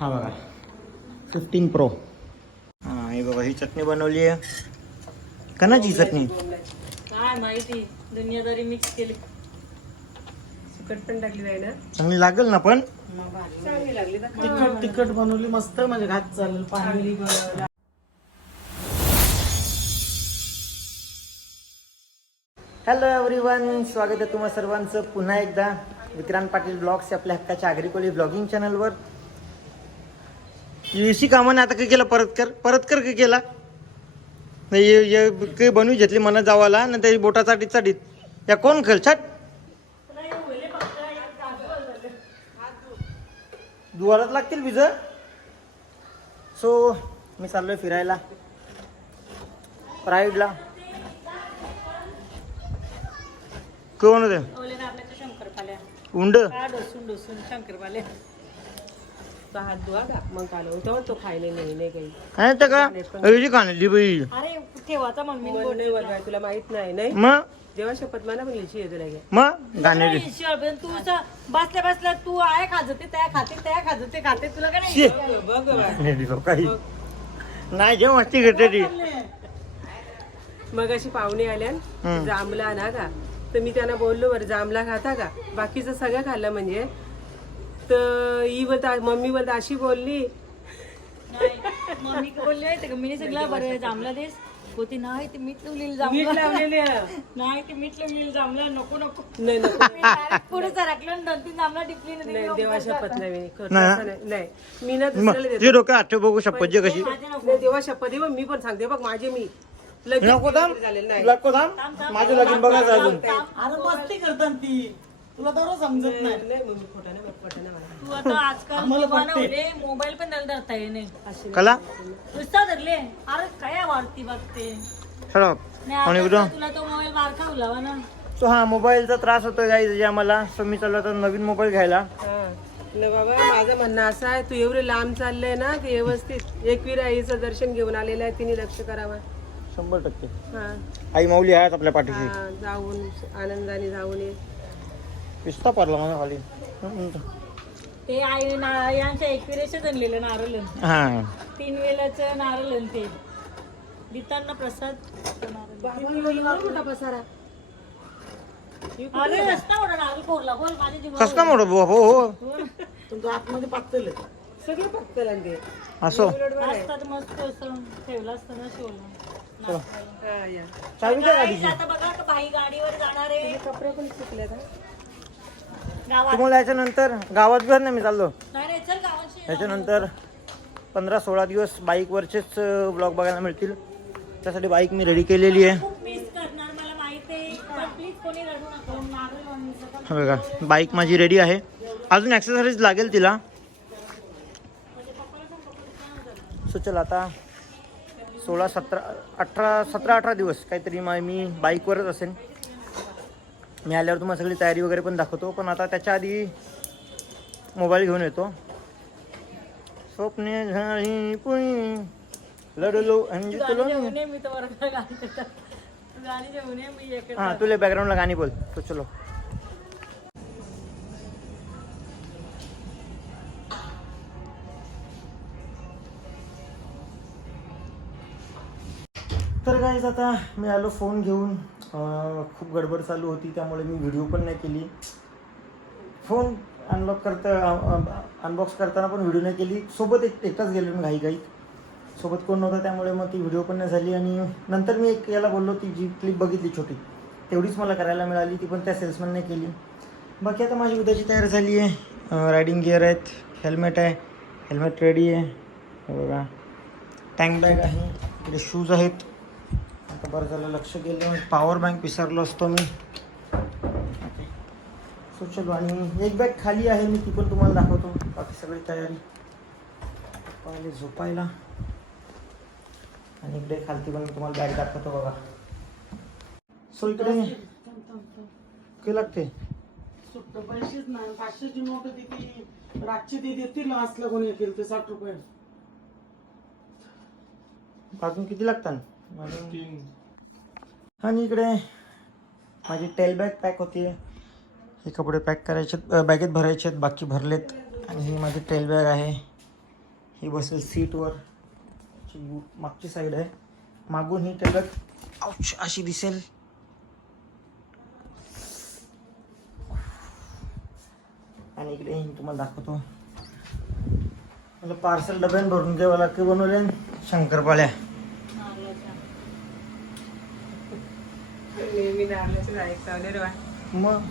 हा बघा. Fifteen pro हां हे बघा ही चटणी बनवली आहे. कणाची चटणी? काय माहिती दुनियादारी मिक्स केली. तिखट पण टाकली आहे ना. चांगली लागेल ना पण? चांगली लागली तिखट तिखट बनवली मस्त म्हणजे घात चालेल पाणी. हॅलो एव्हरीवन स्वागत आहे तुम्हा सर्वांचं पुन्हा एकदा. विक्रांत पाटील ब्लॉग्स आपल्या हक्काच्या आगरी ब्लॉगिंग चॅनलवर येशी कामाने आता काय केलं? परत कर परत कर काय केला? नाही काही बनवी घेतली मनात जावाला ही बोटा चाटीत चाटीत या कोण खेळ? छट. दुवारात लागतील बिज सो मी चाललोय फिरायला. राईडला कोण होते? ना उंड. का हात मग कालो तेव्हा तो खायला नाही नाही काही. काय का? बाई. अरे ठेवाचा बोल नाही बोलवाय तुला माहीत नाही नाही? मग देवा शपथ मला पण लिहिची येते लगे मग गाणे तू असं बसल्या बसल्या तू आहे खाजते त्या खाते त्या खाजते खाते तुला का नाही बघ बघ बघ. काही. नाही जे मस्ती करते ती. मग अशी पाहुणे आल्या. जांभला ना का? तर मी त्यांना बोललो बरं जांभला खाता का? बाकीचं सगळं खाल्लं म्हणजे तर ही बोलता मम्मी बोलता अशी बोलली. नाही. मम्मी का बोलली माहिती का? मी सगळं बरं जांभला देस. होती नाही ते मीठ लावलेलं मीठ जांभला लावलेले नाही ते मीठ लावलेलं जांभला नको नको. नाही नको. पुढे सरकलं आणि दोन तीन जांभला टिपली ना नाही देवा शपथ नाही मी करत नाही. असं नाही. नाही मी ना दुसऱ्याला देते. जे डोकं आठव बघू शपथ कशी नाही देवा शपथ आहे बघ, मी पण सांगते बघ माझे मी. लगेच नको थांब. झालेलं नाही. नको थांब. माझं लगीन बघायचं अजून. अरे मस्ती करतात ती. तुला तर समजत नाही नाही. मग मी खोटा नाही बघ, खोटा नाही मला. तू आता आजकाल बनवले मोबाईल पण त्याला धरता येणे. कला? नुसता धरले. अरे काय वाढती बघते. नाही, आणि आता उद्या? तुला तो मोबाईल बार खावला ना. सो हा मोबाईलचा त्रास होतोय गाईज आम्हाला. सो मी चाललो आता नवीन मोबाईल घ्यायला. हा. न बाबा माझं म्हणणं असं आहे तू एवढे लांब चाललंय ना की व्यवस्थित एकवीर आईचं दर्शन घेऊन आलेलं आहे तिने लक्ष करावं. शंभर टक्के. हा. आई माऊली आहेत आपल्या पाठीशी. हा, जाऊन आनंदाने जाऊन ये. पिस्ता पडला माझा खाली. ते आई ना यांच्या एकविरेशच आणलेलं नारळ हा. तीन वेळाचं नारळ आणि ते. देताना प्रसाद. एवढा मोठा पसारा अरे रस्ता एवढा नारळ फोडला बोल माझ्या जीवा कसला मोठं बुवा हो हो. तुमच्या आतमध्ये पातळ सगळं पक्कल आणि ते. असो. रस्ता तर मस्त असं ठेवला शिवला. हा. चावी काय गाडीची आता बघा का बाई गाडीवर जाणार आहे. कपडे पण सुकले ना तुम्हाला याच्यानंतर गावात घर नाही मी चाललो. याच्यानंतर पंधरा सोळा दिवस बाईकवरचेच ब्लॉग बघायला मिळतील. त्यासाठी बाईक मी रेडी केलेली आहे. बघा बाईक माझी रेडी आहे. अजून ॲक्सेसरीज लागेल तिला. सो चल आता सोळा सतरा अठरा सतरा अठरा दिवस काहीतरी मा मी बाईकवरच असेल मी आल्यावर तुम्हाला सगळी तयारी वगैरे पण दाखवतो पण आता त्याच्या आधी मोबाईल घेऊन येतो. स्वप्ने झाली पुई लढलो इकडे हां तुला बॅकग्राऊंडला गाणी बोल तो चलो. तर काहीच आता मी आलो फोन घेऊन. खूप गडबड चालू होती त्यामुळे मी व्हिडिओ पण नाही केली. फोन अनलॉक करता अनबॉक्स करताना पण व्हिडिओ नाही केली. सोबत एक एकटाच गेलो मी घाई घाईत सोबत कोण नव्हता त्यामुळे मग ती व्हिडिओ पण नाही झाली. आणि नंतर मी एक याला बोललो ती जी क्लिप बघितली छोटी तेवढीच मला करायला मिळाली. ती पण त्या सेल्समॅनने केली. बाकी आता माझी उद्याची तयारी झाली आहे. रायडिंग गिअर आहेत हेल्मेट आहे हेल्मेट रेडी आहे. बघा. टँक बॅग आहे इकडे शूज आहेत. आता बरं झालं लक्ष गेलं. पॉवर बँक विसरलो असतो मी. सो चलो आणि एक बॅग खाली आहे मी ती पण तुम्हाला दाखवतो. बाकी सगळी तयारी. पहिले झोपायला. आणि इकडे खालती पण तुम्हाला बॅग दाखवतो बघा. सो इकडे काय लागते? सुट्ट पैसेच नाही. पाचशेची नोट होती ती. रातची ती देतील असलं कोणी केलं ते साठ रुपये. अजून किती लागतात? आणि इकडे माझी टेल बॅग पॅक होती. हे कपडे पॅक करायचे बॅगेत भरायचे आहेत. बाकी भरलेत. आणि ही माझी टेल बॅग आहे. ही बसेल सीटवर मागची साईड आहे. मागून ही टेल बॅग अशी दिसेल. आणि इकडे ही तुम्हाला दाखवतो. म्हणजे मला पार्सल डब्यान भरून घ्यावं लागते बनवले शंकरपाळ्या. रे बा. मग?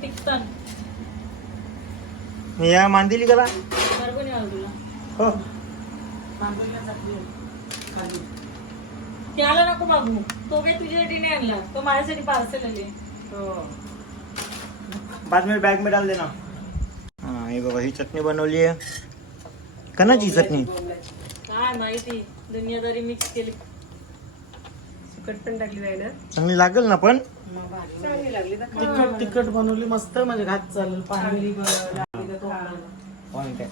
टिकतन. या मांदिली तुला. हो. त्याला नको मागू. तो काही तुझ्यासाठी नाही आणला. तो माझ्यासाठी पार्सल आले. हो. बाद में बैग में डाल देना. हाँ ये बाबा ही चटणी बनवली आहे. कणाची चटणी. काय माहिती दुनियादारी मिक्स केली. सुकट पण टाकली आहे ना. चांगली लागेल ना पण? चांगली लागली तर खा. तिखट तिखट बनवली मस्त म्हणजे घात चालेल पाणी चांगली ब- लागली तर खा. पॉइंट आहे.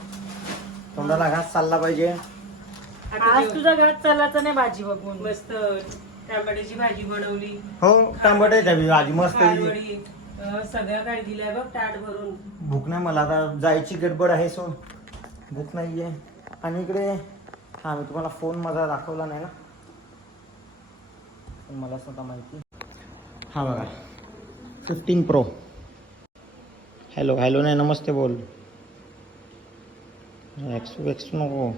तोंडाला घास चालला पाहिजे. आता आज तुझा घरात चालायचा नाही भाजी बघून. मस्त टमाट्याची भाजी बनवली. हो तांबट आहे भाजी मस्त आहे. खारवडी अं, सगळ्या काय दिल्या बघ ताट भरून. भूक नाही मला आता जायची गडबड आहे सो. भूक नाही आहे आणि इकडे हा मी तुम्हाला फोन माझा दाखवला नाही ना. पण मला स्वतः माहिती हा बघा. फिफ्टीन प्रो हॅलो हॅलो नाही नमस्ते बोल. एक्स एक्स नको.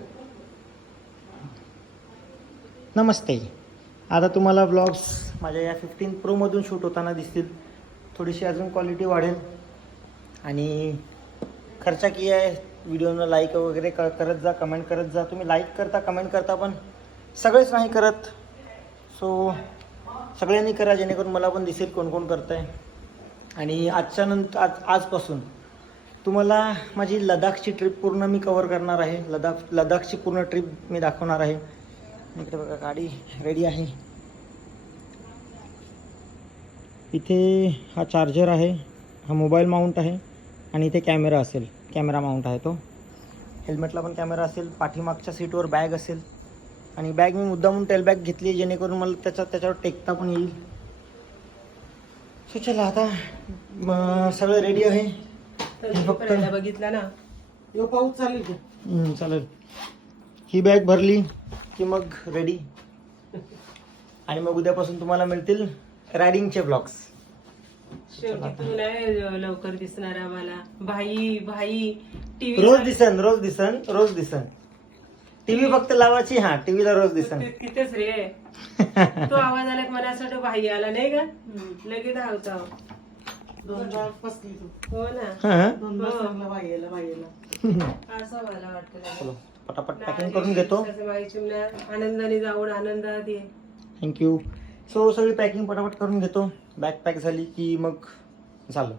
नमस्ते. आता तुम्हाला ब्लॉग्स माझ्या या फिफ्टीन प्रोमधून शूट होताना दिसतील. थोडीशी अजून क्वालिटी वाढेल. आणि खर्चा की आहे? व्हिडिओनं लाईक वगैरे क करत जा कमेंट करत जा. तुम्ही लाईक करता कमेंट करता पण सगळेच नाही करत. सो सगळ्यांनी करा जेणेकरून मला पण दिसेल कोण कोण करत आहे आणि आजच्या नंतर आज आजपासून तुम्हाला माझी लडाखची ट्रिप पूर्ण मी कवर करणार आहे. लडाख लडाखची पूर्ण ट्रिप मी दाखवणार आहे. इकडे बघा गाडी रेडी आहे. इथे हा चार्जर आहे हा मोबाईल माउंट आहे आणि इथे कॅमेरा असेल. कॅमेरा माउंट आहे तो. हेल्मेटला पण कॅमेरा असेल. पाठीमागच्या सीटवर बॅग असेल. आणि बॅग मी मुद्दामून टेल बॅग घेतली आहे जेणेकरून मला त्याच्या त्याच्यावर टेकता पण येईल. सो चला आता सगळं रेडी आहे. फक्त- बघितला ना? यो पाऊस चालेल का? हम्म, चालेल. ही बॅग भरली की मग रेडी आणि मग उद्यापासून तुम्हाला मिळतील रायडिंगचे ब्लॉग्स शेवटी नाही लवकर दिसणार आम्हाला. भाई भाई टीव्ही रोज दिसन रोज दिसन रोज दिसन. टीव्ही फक्त लावायची हा टीव्हीला रोज दिसन तिथेच रे. तो आवाज आला की मला असं वाटतं भाई आला नाही का? लगेच धावतो. तू. हो ना? हा. बाईला बाईला असं मला वाटतं. चलो पटापट पॅकिंग करून घेतो. चिमण्या. आनंदाने जाऊन आनंदात ये. थँक्यू सो सगळी पॅकिंग पटापट करून घेतो. बॅग पॅक झाली की मग झालं.